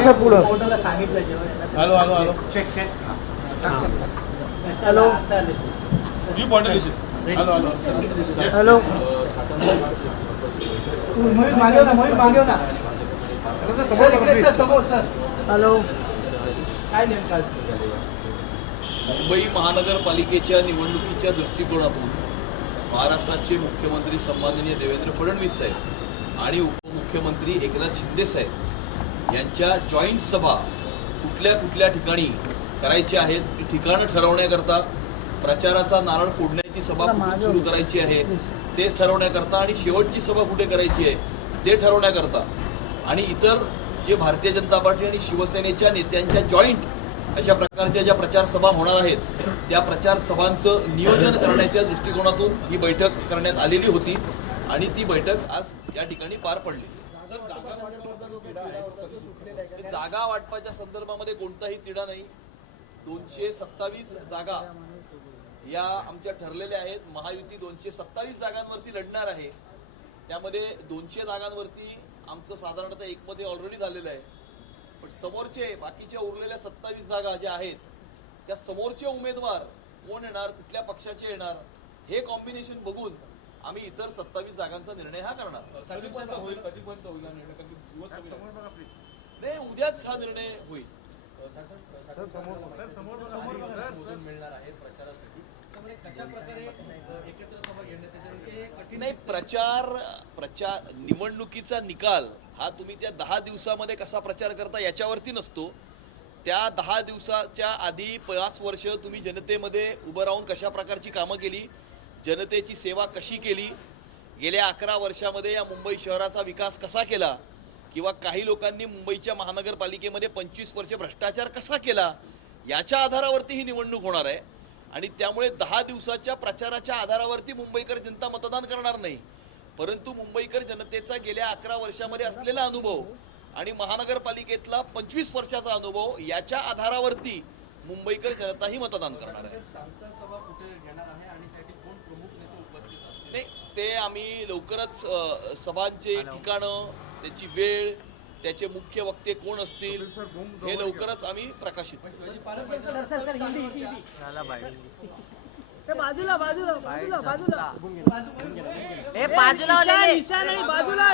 Sir पुढं hello hello hello check check hello hello hello hello काय नेमकं मुंबई महानगरपालिकेच्या निवडणुकीच्या दृष्टिकोनातून महाराष्ट्राचे मुख्यमंत्री सन्माननीय देवेंद्र फडणवीस साहेब आणि उपमुख्यमंत्री एकनाथ शिंदे साहेब यांच्या जॉईंट सभा कुठल्या कुठल्या ठिकाणी करायची आहेत ती ठिकाणं ठरवण्याकरता, प्रचाराचा नारळ फोडण्याची सभा कुठून सुरू करायची आहे ते ठरवण्याकरता आणि शेवटची सभा कुठे करायची आहे ते ठरवण्याकरता आणि इतर जे भारतीय जनता पार्टी आणि शिवसेनेच्या नेत्यांच्या जॉईंट अशा प्रकारच्या ज्या प्रचार सभा होणार आहेत त्या प्रचार सभांचं नियोजन करण्याच्या दृष्टिकोनातून ही बैठक करण्यात आलेली होती आणि ती बैठक आज या ठिकाणी पार पडली. जागा वाटपाच्या संदर्भामध्ये कोणताही तिढा नाही. 227 जागा या आमच्या ठरलेल्या आहेत. महायुती 227 जागांवरती लढणार आहे. त्यामध्ये 200 जागांवरती आमचं साधारणतः एकमध्ये ऑलरेडी झालेलं आहे. पण समोरचे बाकीच्या उरलेल्या 27 जागा ज्या आहेत त्या समोरचे उमेदवार कोण येणार, कुठल्या पक्षाचे येणार हे कॉम्बिनेशन बघून आम्ही इतर 27 जागांचा निर्णय हा करणार. नाही, उद्याच हा निर्णय होईल. नाही, प्रचार निवडणुकीचा निकाल हा तुम्ही त्या 10 दिवसामध्ये कसा प्रचार करता याच्यावरती नसतो. त्या 10 दिवसाच्या आधी 5 वर्ष तुम्ही जनतेमध्ये उभं राहून कशा प्रकारची कामं केली, जनतेची सेवा कशी केली, गेल्या 11 वर्षामध्ये या मुंबई शहराचा विकास कसा केला, किंवा काही लोकांनी मुंबईच्या महानगरपालिकेमध्ये 25 वर्ष भ्रष्टाचार कसा केला, याच्या आधारावरती ही निवडणूक होणार आहे. आणि त्यामुळे 10 दिवसाच्या प्रचाराच्या आधारावरती मुंबईकर जनता मतदान करणार नाही, परंतु मुंबईकर जनतेचा गेल्या 11 वर्षामध्ये असलेला अनुभव आणि महानगरपालिकेतला 25 वर्षाचा अनुभव याच्या आधारावरती मुंबईकर जनता ही मतदान करणार आहे. नाही, ते आम्ही लवकरच सभांचे ठिकाणं, त्याची वेळ, त्याचे मुख्य वक्ते कोण असतील हे लवकरच आम्ही प्रकाशित करू. बाजूला बाजूला बाजूला बाजूला बाजूला